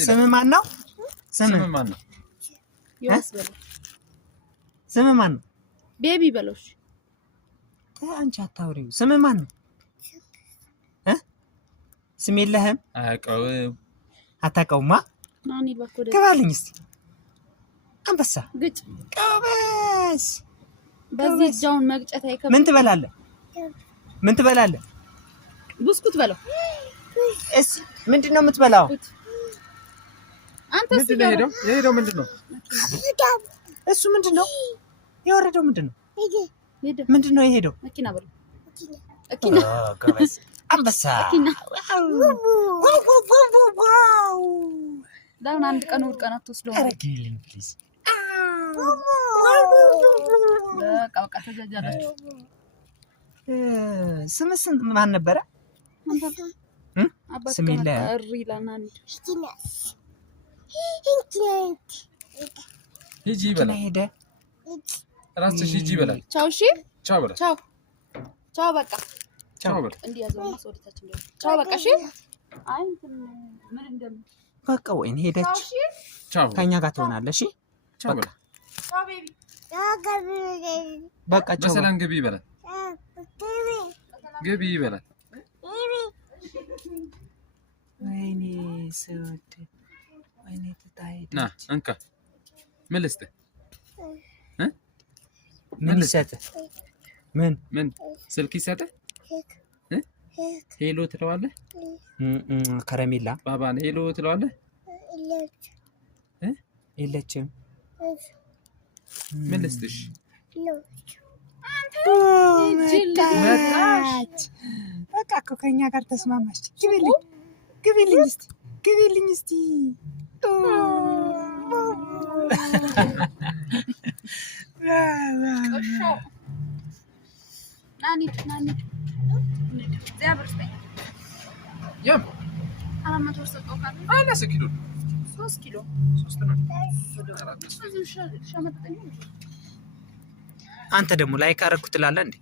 ስም ማን ነው? ስም ማን ነው? ስም ማን ነው? ቤቢ በሎሽ አንቺ አታውሪው። ስም ማን ነው? ስም የለህም? አታውቀውማ? ማን ይባኮደ ግባልኝ እስቲ። አንበሳ ግጭ ቀበስ በዚህ ጃውን መግጨት አይከብድም። ምን ትበላለህ? ምን ትበላለህ? ብስኩት በለው። እሺ ምንድነው የምትበላው? አንተ የሄደው ምንድነው? እሱ ምንድነው? የወረደው ምንድነው? ምንድነው የሄደው? መኪና በለው። መኪና ቀበስ አንበሳ ዳውን አንድ ቀን ውድ ቀን አትወስደው። አረግልኝ ፕሊዝ። በቃ ተጃጃላችሁ። ስምስ ማን ነበረ? ስም የለህም? ሂጂ በላ ሄደ። እራስሽ ሂጂ በላ። ቻው። እሺ ቻው በላ። ቻው በቃ ቻው በላ። እንዲያዘው ወደታችን ነው። ቻው በቃ እሺ። አይ ምን እንደም በቃ ወይኔ ሄደች። ቻው ከኛ ጋር ትሆናለሽ። እሺ ቻው በላ። ቻው ቤቢ። በቃ ቻው። በሰላም ግቢ በላ። ግቢ በላ። ወይኔ ስወድ ወይኔ ትታይድ ና እንካ ምን ልስጥህ? ምን ይሰጥህ? ምን ስልክ ይሰጥህ? ሄሎ ትለዋለህ? ከረሜላ ባባን ሄሎ ትለዋለህ? የለችም። ምን ልስጥሽ? መጣች። በቃ እኮ ከኛ ጋር ተስማማች። ግቢልኝ እስቲ። ናኒ ያም 400 ሰጠው ካለ አናስ ኪሎ 3 ኪሎ 3 ነው። አንተ ደግሞ ላይክ አደረኩ ትላለህ እንዴ?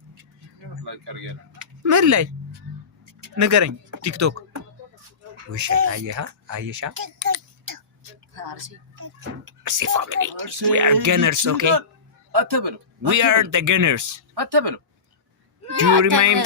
ላይክ አድርገህ ምን ላይ ንገረኝ። ቲክቶክ ውሸት አየሻ? See family, we are gunners, okay? We are the gunners. Do you remind?